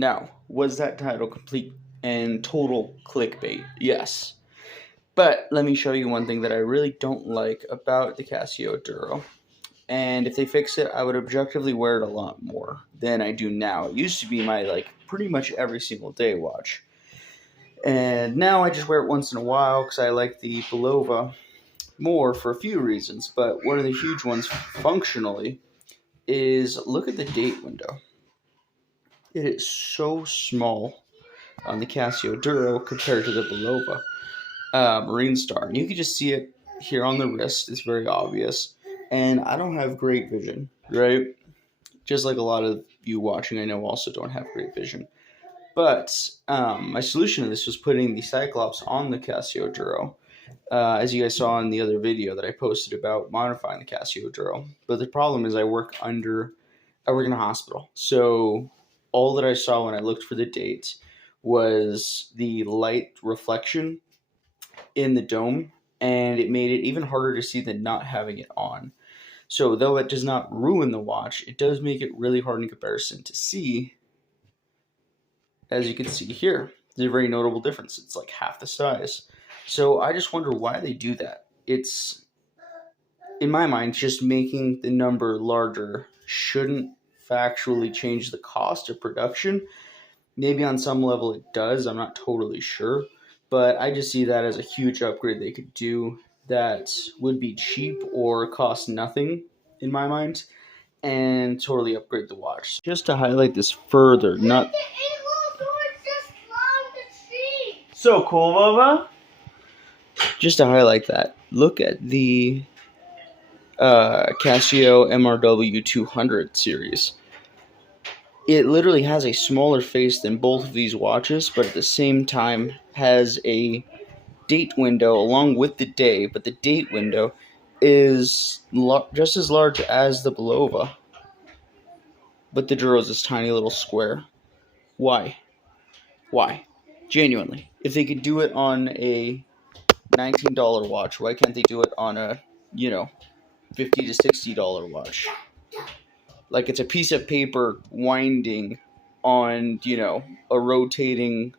Now, was that title complete and total clickbait? Yes. But let me show you one thing that I really don't like about the Casio Duro. And if they fix it, I would objectively wear it a lot more than I do now. It used to be my pretty much every single day watch. And now I just wear it once in a while because I like the Belova more for a few reasons. But one of the huge ones functionally is look at the date window. It is so small on the Casio Duro compared to the Belova Marine Star. And you can just see it here on the wrist. It's very obvious. And I don't have great vision, right? Just like a lot of you watching, I know also don't have great vision. But my solution to this was putting the Cyclops on the Casio Duro. As you guys saw in the other video that I posted about modifying the Casio Duro. But the problem is I work in a hospital. So all that I saw when I looked for the date was the light reflection in the dome, and it made it even harder to see than not having it on. So though it does not ruin the watch, it does make it really hard in comparison to see. As you can see here, there's a very notable difference. It's like half the size. So I just wonder why they do that. It's, in my mind, just making the number larger shouldn't factually change the cost of production. Maybe on some level it does, I'm not totally sure. But I just see that as a huge upgrade they could do that would be cheap or cost nothing in my mind and totally upgrade the watch. Just to highlight this further, not so cool, Bubba. Just to highlight that, look at the Casio MRW 200 series. It literally has a smaller face than both of these watches, but at the same time has a date window along with the day, but the date window is just as large as the Belova, but the Duro is this tiny little square. Why? Genuinely, if they could do it on a $19 watch, why can't they do it on a $50 to $60 watch? Like, it's a piece of paper winding on a rotating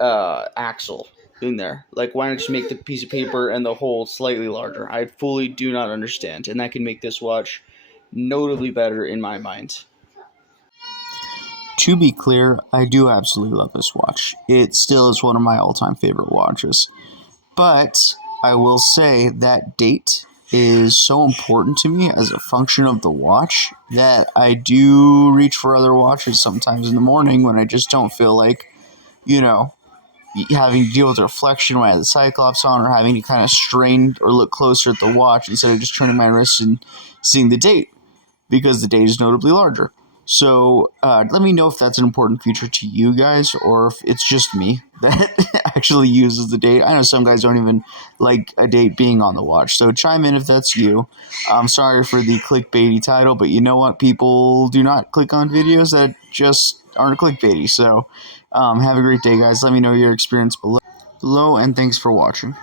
axle in there. Like, why not just make the piece of paper and the hole slightly larger? I fully do not understand, and that can make this watch notably better in my mind. To be clear, I do absolutely love this watch. It still is one of my all-time favorite watches. But I will say that date is so important to me as a function of the watch that I do reach for other watches sometimes in the morning when I just don't feel like, having to deal with the reflection when I have the Cyclops on, or having to kind of strain or look closer at the watch instead of just turning my wrist and seeing the date, because the date is notably larger. So let me know if that's an important feature to you guys, or if it's just me that actually uses the date. I know some guys don't even like a date being on the watch, so chime in if that's you. I'm sorry for the clickbaity title, but you know what? People do not click on videos that just aren't clickbaity. So have a great day, guys. Let me know your experience below, and thanks for watching.